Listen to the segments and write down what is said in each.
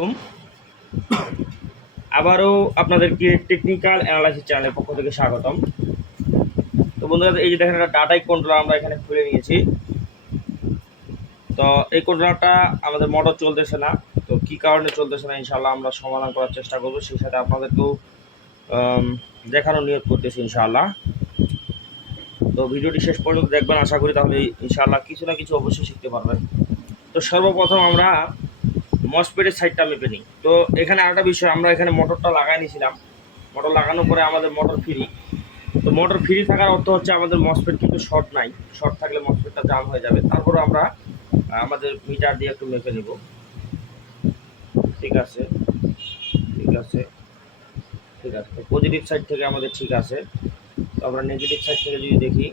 হুম। আবারও আপনাদেরকে technical analysis চ্যানেলের পক্ষ থেকে স্বাগতম। তো বন্ধুরা, এই যে দেখেন একটা ডাটাই কন্ট্রোলার আমরা এখানে খুলে নিয়েছি। তো এই কন্ট্রোলারটা আমাদের মোটর চলতেছে না। তো কি কারণে চলতেছে না ইনশাল্লাহ আমরা সমাধান করার চেষ্টা করব। সেই সাথে আপনাদেরকেও দেখানোর নিয়োগ করতেছি ইনশাআল্লাহ। তো ভিডিওটি শেষ পর্যন্ত দেখবেন। আশা করি তাহলে ইনশাআল্লাহ কিছু না কিছু অবশ্যই শিখতে পারবেন। তো সর্বপ্রথম আমরা মসপেটের সাইডটা মেপে নিই। তো এখানে আরেকটা বিষয়, আমরা এখানে মোটরটা লাগাই নিয়েছিলাম। মোটর লাগানোর পরে আমাদের মোটর ফ্রি তো মোটর ফ্রি থাকার অর্থ হচ্ছে আমাদের মসপেট কিন্তু শর্ট নাই। শর্ট থাকলে মসপেটটা জাম হয়ে যাবে। তারপরে আমরা আমাদের মিটার দিয়ে একটু মেপে নিব। ঠিক আছে। ঠিক আছে। ঠিক আছে। পজিটিভ সাইড থেকে আমাদের ঠিক আছে। তো আমরা নেগেটিভ সাইড থেকে যদি দেখি,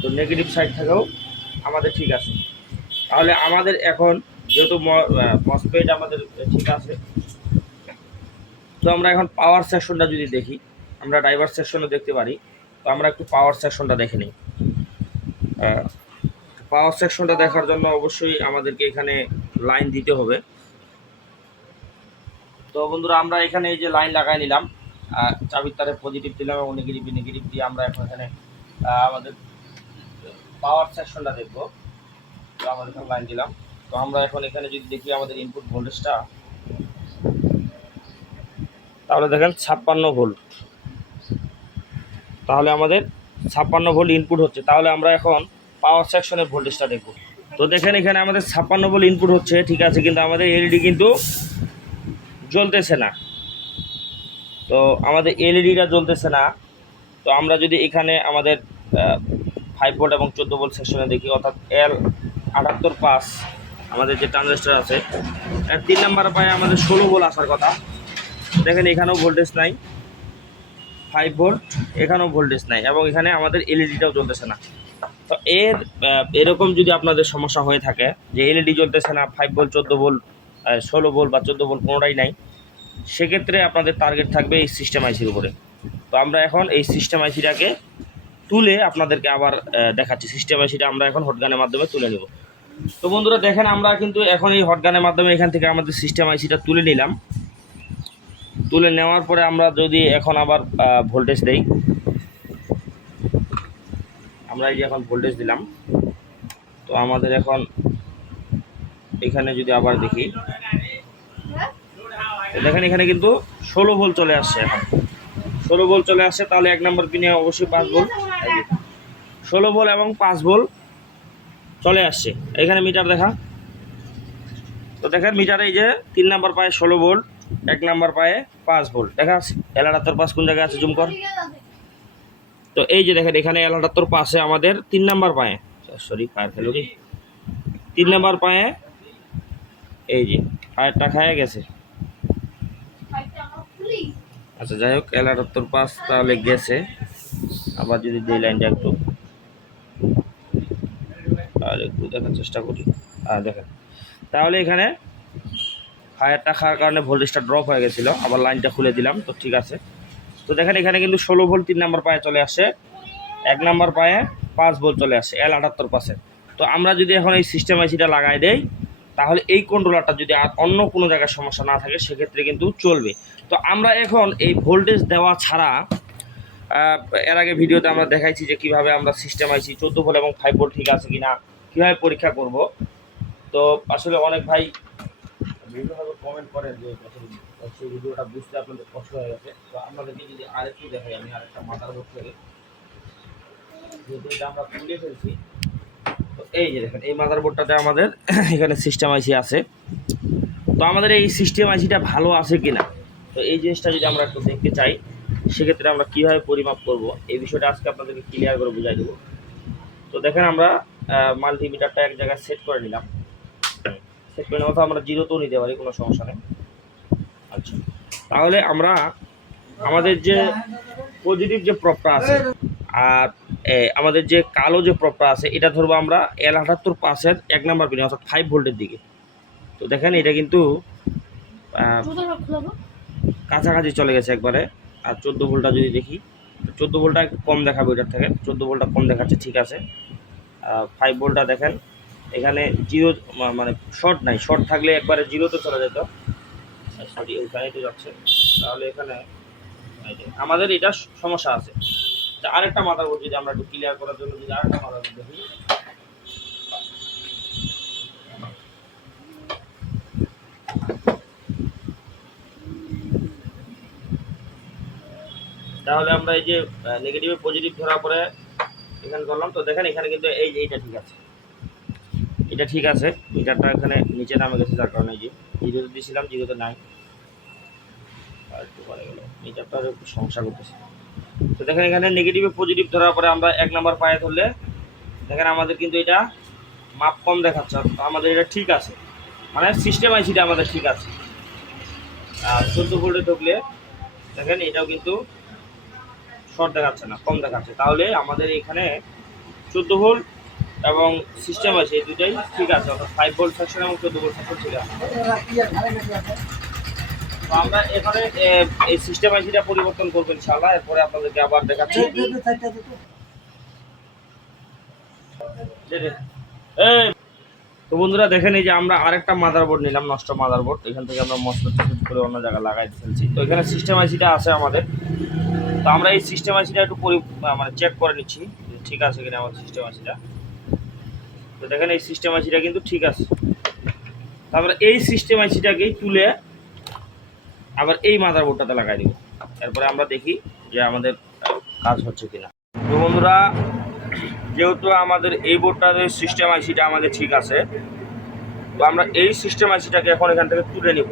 তো নেগেটিভ সাইড থেকেও আমাদের ঠিক আছে। তাহলে আমাদের এখন যেহেতু মসপেট আমাদের ঠিক আছে। তো আমরা এখন পাওয়ার সেকশনটা যদি দেখি, আমরা ড্রাইভার সেকশনে দেখতে পারি। তো আমরা একটু পাওয়ার সেকশনটা দেখে নিই। পাওয়ার সেকশনটা দেখার জন্য অবশ্যই আমাদেরকে এখানে লাইন দিতে হবে। তো বন্ধুরা, আমরা এখানে এই যে লাইন লাগাই নিলাম। চাবির তারে পজিটিভ দিলাম এবং নেগেটিভ নেগেটিভ দিয়ে আমরা এখন এখানে আমাদের পাওয়ার সেকশনটা দেখব। তো আমরা এখানে লাইন দিলাম। তো আমরা এখন এখানে যদি দেখি আমাদের ইনপুট ভোল্টেজটা তাহলে দেখেন ছাপ্পান্ন ভোল্ট তাহলে আমাদের ছাপ্পান্ন ভোল্ট ইনপুট হচ্ছে। তাহলে আমরা এখন পাওয়ার সেকশনের ভোল্টেজটা দেখব। তো দেখেন এখানে আমাদের ছাপ্পান্ন ভোল্ট ইনপুট হচ্ছে, ঠিক আছে, কিন্তু আমাদের এলইডি কিন্তু জ্বলতেছে না। তো আমাদের এলইডিটা জ্বলতেছে না। তো আমরা যদি এখানে আমাদের ফাইভ ভোল্ট এবং চোদ্দ ভোল্ট সেকশনে দেখি, অর্থাৎ এল আটাত্তর পাঁচ আমাদের যে ট্রানজিস্টার আছে আর তিন নাম্বার পায়ে আমাদের ষোলো ভোল্ট আসার কথা। দেখেন, এখানেও ভোল্টেজ নাই। ফাইভ ভোল্ট এখানেও ভোল্টেজ নাই এবং এখানে আমাদের এলইডিটাও চলতেছে না। তো এর এরকম যদি আপনাদের সমস্যা হয়ে থাকে যে এলইডি চলতেছে না ফাইভ ভোল্ট চোদ্দ ভোল্ট ষোলো ভোল্ট বা চোদ্দ ভোল্ট কোনোটাই নাই, সেক্ষেত্রে আপনাদের টার্গেট থাকবে এই সিস্টেম আইসির উপরে। তো আমরা এখন এই সিস্টেম আইসিটাকে তুলে আপনাদেরকে আবার দেখাচ্ছি। সিস্টেম আইসিটা আমরা এখন হটগানের মাধ্যমে তুলে নেব। তো বন্ধুরা দেখেন আমরা কিন্তু এখন এই হটগানের মাধ্যমে এখান থেকে আমাদের সিস্টেম আইসিটা তুলে নিলাম। তুলে নেওয়ার পরে আমরা যদি এখন আবার ভোল্টেজ দেই। আমরা এই যে এখন ভোল্টেজ দিলাম। তো আমাদের এখন এখানে যদি আবার দেখি। দেখেন এখানে কিন্তু ষোলো ভোল্ট চলে আসছে এখন। ষোলো ভোল্ট চলে আসছে, তাহলে এক নম্বর পিনে অবশ্যই পাঁচ ভোল্ট ষোলো ভোল্ট এবং পাঁচ ভোল্ট চলে আসছে। এখানে মিটার দেখা। তো দেখেন মিটারে এই যে তিন নাম্বার পায়ে ষোলো ভোল্ট এক নাম্বার পায়ে পাঁচ ভোল্ট দেখা আছে? এল আটাত্তর পাঁচ কোন জায়গায় আছে? জুম কর। তো এই যে দেখেন, এখানে এল আটাত্তর পাশে আমাদের তিন নাম্বার পায়ে। সরি ফায়ার ফেলো কি? তিন নাম্বার পায়ে এই যে ফায়ারটা খায় গেছে। আচ্ছা যাই হোক এল আটাত্তর পাঁচ তাহলে গেছে। আবার যদি দিই লাইনটা একটু তাহলে একটু দেখার চেষ্টা করি। হ্যাঁ দেখেন। তাহলে এখানে ফায়ারটা খাওয়ার কারণে ভোল্টেজটা ড্রপ হয়ে গেছিল। আবার লাইনটা খুলে দিলাম, তো ঠিক আছে। তো দেখেন, এখানে কিন্তু ষোলো ভোল্ট তিন নাম্বার পায়ে চলে আসে। এক নাম্বার পায়ে পাঁচ ভোল্ট চলে আসে এল আটাত্তর পাশে তো আমরা যদি এখন এই সিস্টেম আইসিটা লাগাই দেই, তাহলে এই কন্ট্রোলারটা যদি আর অন্য কোনো জায়গায় সমস্যা না থাকে, সেক্ষেত্রে কিন্তু চলবে। তো আমরা এখন এই ভোল্টেজ দেওয়া ছাড়া এর আগে ভিডিওতে আমরা দেখাইছি যে কীভাবে আমরা সিস্টেম আইসি চোদ্দ ভোল্ট এবং ফাইভ ভোল্ট ঠিক আছে কিনা কীভাবে পরীক্ষা করব? তো আসলে অনেক ভাই বিভিন্নভাবে কমেন্ট করেন যে সেই ভিডিওটা বুঝতে আপনাদের কষ্ট হয়ে গেছে। তো আপনাদেরকে যদি আরেকটু দেখাই, আমি আরেকটা মাথার বোর্ড থেকে যেহেতু এটা আমরা তুলে ফেলছি, তো এই যে দেখেন, এই মাদার বোর্ডটাতে আমাদের এখানে সিস্টেম আইসি আছে। তো আমাদের এই সিস্টেম আইসিটা ভালো আছে কিনা? তো এই জিনিসটা যদি আমরা একটু দেখতে চাই, সেক্ষেত্রে আমরা কীভাবে পরিমাপ করব? এই বিষয়টা আজকে আপনাদেরকে ক্লিয়ার করে বুঝাই দেবো। তো দেখেন আমরা মাল্টিমিটারটা এক জায়গায় সেট করে নিলাম। সেট করে নেওয়া আমরা জিরোতেও নিতে পারি কোনো সমস্যা নেই। আচ্ছা। তাহলে আমরা আমাদের যে পজিটিভ যে প্রপটা আছে আর আমাদের যে কালো যে প্রপটা আছে এটা ধরবো আমরা এল আঠাত্তর পাশের এক নাম্বার পিনে অর্থাৎ ফাইভ ভোল্টের দিকে। তো দেখেন এটা কিন্তু কাছাকাছি চলে গেছে একবারে। আর চোদ্দ ভোল্টটা যদি দেখি চোদ্দ ভোল্টটা একটু কম দেখাবে ওইটার থেকে। চোদ্দ ভোল্টটা কম দেখাচ্ছে ঠিক আছে। ফাইভ ভোল্টটা দেখেন। এখানে জিরো মানে শর্ট নাই শর্ট থাকলে একবারে জিরোতে চলে যেত। সরি ওইখানেই তো যাচ্ছে। তাহলে এখানে আমাদের এটা সমস্যা আছে। আরেকটা মাদারবোর্ড যদি আমরা একটু ক্লিয়ার করার জন্য যদি আরেকটা মাদারবোর্ড দেখি। তাহলে আমরা এই যে নেগেটিভে পজিটিভ ধরার পরে এখানে ধরলাম, তো দেখেন এখানে কিন্তু এই যে এইটা ঠিক আছে। এটা ঠিক আছে, মিটারটা এখানে নিচে নামে গেছে, যার কারণে যে জিরোতে দিয়েছিলাম, জিরোতে নাই। আর একটু পরে মিটারটার একটু সমস্যা করতেছে। তো দেখেন এখানে নেগেটিভে পজিটিভ ধরার পরে আমরা এক নাম্বার পায়ে ধরলে, দেখেন আমাদের কিন্তু এটা মাপ কম দেখাচ্ছে আমাদের এটা ঠিক আছে। মানে সিস্টেম আইসিটা আমাদের ঠিক আছে। আর চোদ্দ ভোল্টে ঢুকলে, দেখেন এটাও কিন্তু শর্ট দেখাচ্ছে না, কম দেখাচ্ছে। তাহলে আমাদের এখানে চোদ্দ ভোল্ট এবং সিস্টেম আছে, এই দুটাই ঠিক আছে, অর্থাৎ ফাইভ ভোল্ট সেকশন এবং চোদ্দ ভোল্ট সেকশন ঠিক আছে। তো আমরা এখানে এই সিস্টেম আইসিটা পরিবর্তন করব ইনশাআল্লাহ, এরপরে আপনাদেরকে আবার দেখাচ্ছি। তো বন্ধুরা দেখেন এই যে আমরা আরেকটা মাদারবোর্ড নিলাম, নষ্ট মাদারবোর্ড এখান থেকে আমরা মশলা করে অন্য জায়গায় লাগাই ফেলছি। তো এখানে সিস্টেম আইসিটা আছে আমাদের। তো আমরা এই সিস্টেম আইসিটা একটু মানে চেক করে নিচ্ছি ঠিক আছে কিনা আমাদের সিস্টেম আইসিটা তো দেখেন এই সিস্টেম আইসিটা কিন্তু ঠিক আছে। তারপরে এই সিস্টেম আইসিটাকেই তুলে আবার এই মাদারবোর্ডটাতে লাগাই দিব। এরপরে আমরা দেখি যে আমাদের কাজ হচ্ছে কিনা। তো বন্ধুরা, যেহেতু আমাদের এই বোর্ডটার সিস্টেম আইসিটা আমাদের ঠিক আছে, তো আমরা এই সিস্টেম আইসিটাকে এখন এখান থেকে তুলে নিব।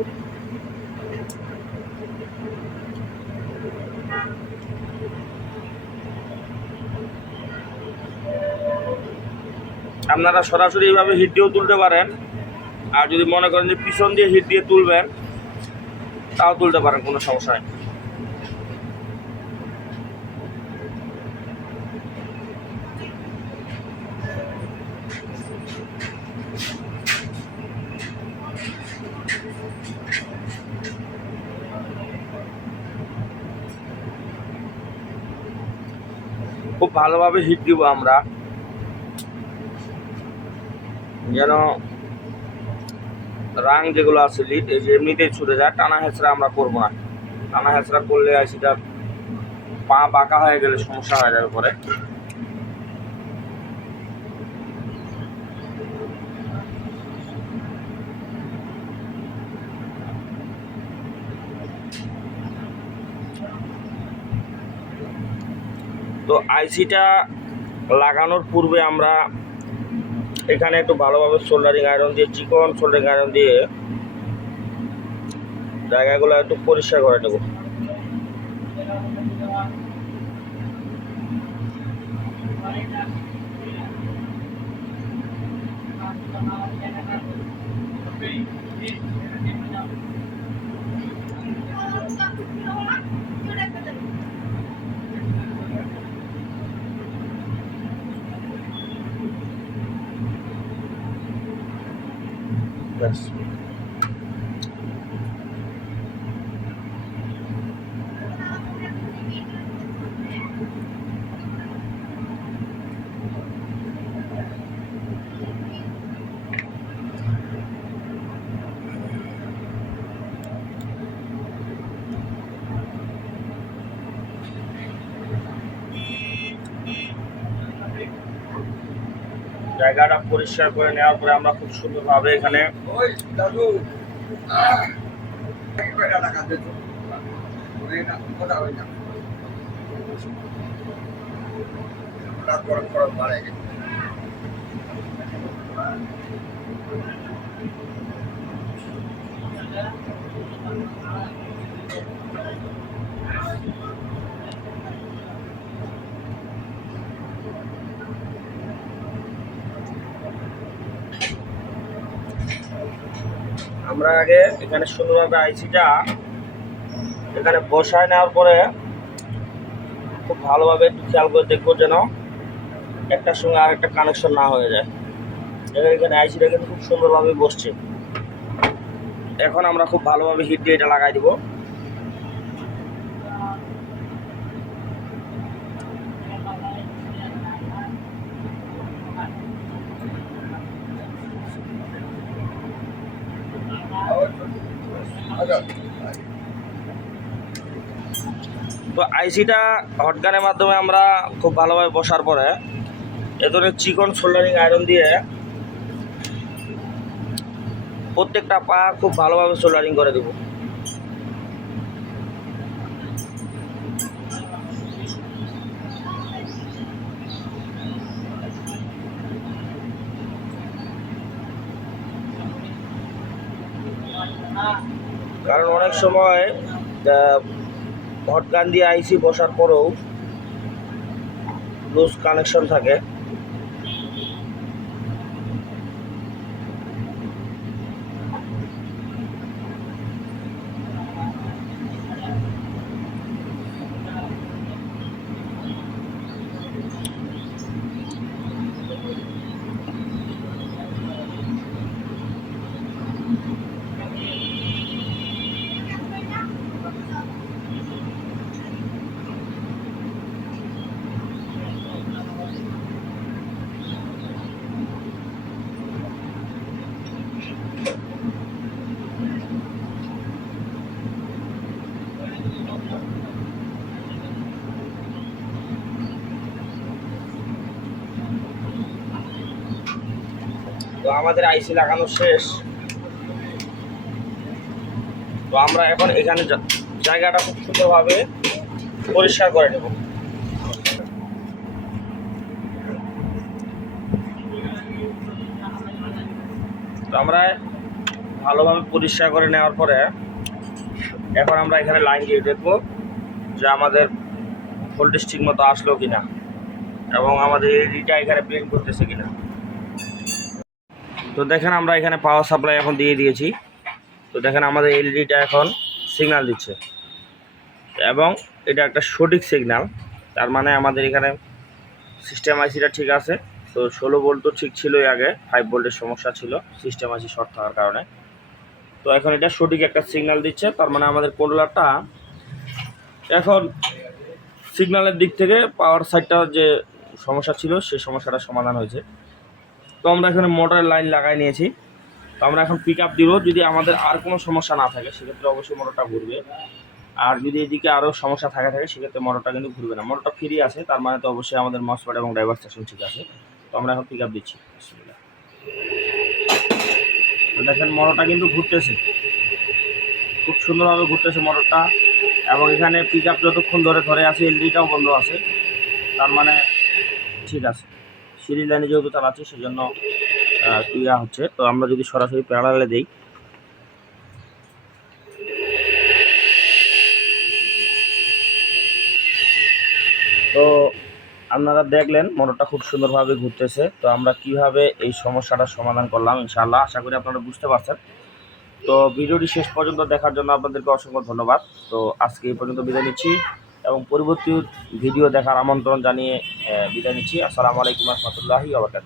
আপনারা সরাসরি এইভাবে হিট দিয়েও তুলতে পারেন। আর যদি মনে করেন যে পিছন দিয়ে হিট দিয়ে তুলবেন, তাও তুলতে পারেন, কোনো সমস্যা নেই। খুব ভালোভাবে হিট দিব আমরা। যেন রাং যেগুলো আছে লিড এই যে এমনিতেই ছুটে যায়, টানা হেঁচড়া আমরা করব না। টানা হেঁচড়া করলে সেটা পা বাঁকা হয়ে গেলে সমস্যা হয়ে যাবে পরে। তো আইসিটা লাগানোর পূর্বে আমরা এখানে একটু ভালোভাবে সোল্ডারিং আয়রন দিয়ে, চিকন সোল্ডারিং আয়রন দিয়ে জায়গাগুলো একটু পরিষ্কার করে নেব। ব্যাস জায়গাটা পরিষ্কার করে নেওয়ার পরে আমরা খুব সুন্দরভাবে এখানে ওই দাদু আমরা আগে এখানে সুন্দরভাবে আইসিটা এখানে বসায় নেওয়ার পরে খুব ভালোভাবে একটু খেয়াল করে দেখব যেন একটার সঙ্গে আর একটা কানেকশন না হয়ে যায়। এখানে আইসিটা কিন্তু খুব সুন্দরভাবে বসছে। এখন আমরা খুব ভালোভাবে হিট দিয়ে এটা লাগাই দিব। তো আইসিটা হটগানের মাধ্যমে আমরা খুব ভালোভাবে বসার পরে এ ধরনের চিকন সোল্ডারিং আয়রন দিয়ে প্রত্যেকটা পা খুব ভালোভাবে সোল্ডারিং করে দেবো। কারণ অনেক সময় হটগান দিয়ে আইসি বসার পরেও লুজ কানেকশন থাকে। তো আমাদের আইসি লাগানো শেষ। তো আমরা এখন এখানে জায়গাটা খুব সুন্দরভাবে পরিষ্কার করে নেব। তো আমরা ভালোভাবে পরিষ্কার করে নেওয়ার পরে এখন আমরা এখানে লাইন দিয়ে দেখব যে আমাদের ভোল্টেজ ঠিক মতো আসলো কিনা এবং আমাদের এলইডিটা এখানে প্রিন্ট করতেছে কিনা। তো দেখেন আমরা এখানে পাওয়ার সাপ্লাই এখন দিয়ে দিয়েছি। তো দেখেন আমাদের এলইডিটা এখন সিগন্যাল দিচ্ছে। এবং এটা একটা সঠিক সিগন্যাল তার মানে আমাদের এখানে সিস্টেম আইসিটা ঠিক আছে। তো ষোলো ভোল্ট তো ঠিক ছিলই আগে ফাইভ ভোল্টের সমস্যা ছিল সিস্টেম আইসি শর্ট থাকার কারণে। তো এখন এটা সঠিক একটা সিগন্যাল দিচ্ছে, তার মানে আমাদের কন্ট্রোলারটা এখন সিগন্যালের দিক থেকে পাওয়ার সাইডটা যে সমস্যা ছিল সেই সমস্যাটা সমাধান হয়েছে। তো আমরা এখানে মোটরের লাইন লাগাই নিয়েছি। তো আমরা এখন পিক আপ দিব। যদি আমাদের আর কোনো সমস্যা না থাকে, সেক্ষেত্রে অবশ্যই মোটরটা ঘুরবে। আর যদি এদিকে আরও সমস্যা থাকা থাকে, সেক্ষেত্রে মোটরটা কিন্তু ঘুরবে না। মোটরটা ফ্রি আছে, তার মানে তো অবশ্যই আমাদের মসপেট এবং ড্রাইভার স্টেশন ঠিক আছে। তো আমরা এখন পিক আপ দিচ্ছি দেখেন মোটরটা কিন্তু ঘুরতেছে। খুব সুন্দরভাবে ঘুরতেছে মোটরটা এবং এখানে পিক আপ যতক্ষণ ধরে ধরে আছে এলডিটাও বন্ধ আছে। তার মানে ঠিক আছে। সিরিজ লাইনে যেহেতু চালাচ্ছি সেজন্য ক্রিয়া হচ্ছে। তো আমরা যদি সরাসরি প্যারালে দিই। তো আপনারা দেখলেন, মোটরটা খুব সুন্দরভাবে ঘুরতেছে। তো আমরা কীভাবে এই সমস্যাটার সমাধান করলাম, ইনশাআল্লাহ। আশা করি আপনারা বুঝতে পারছেন। তো ভিডিওটি শেষ পর্যন্ত দেখার জন্য আপনাদেরকে অসংখ্য ধন্যবাদ। তো আজকে এই পর্যন্ত বিদায় নিচ্ছি। এবং পরবর্তী ভিডিও দেখার আমন্ত্রণ জানিয়ে বিদায় নিচ্ছি। আসসালামু আলাইকুম রহমতুল্লাহি আবরকাত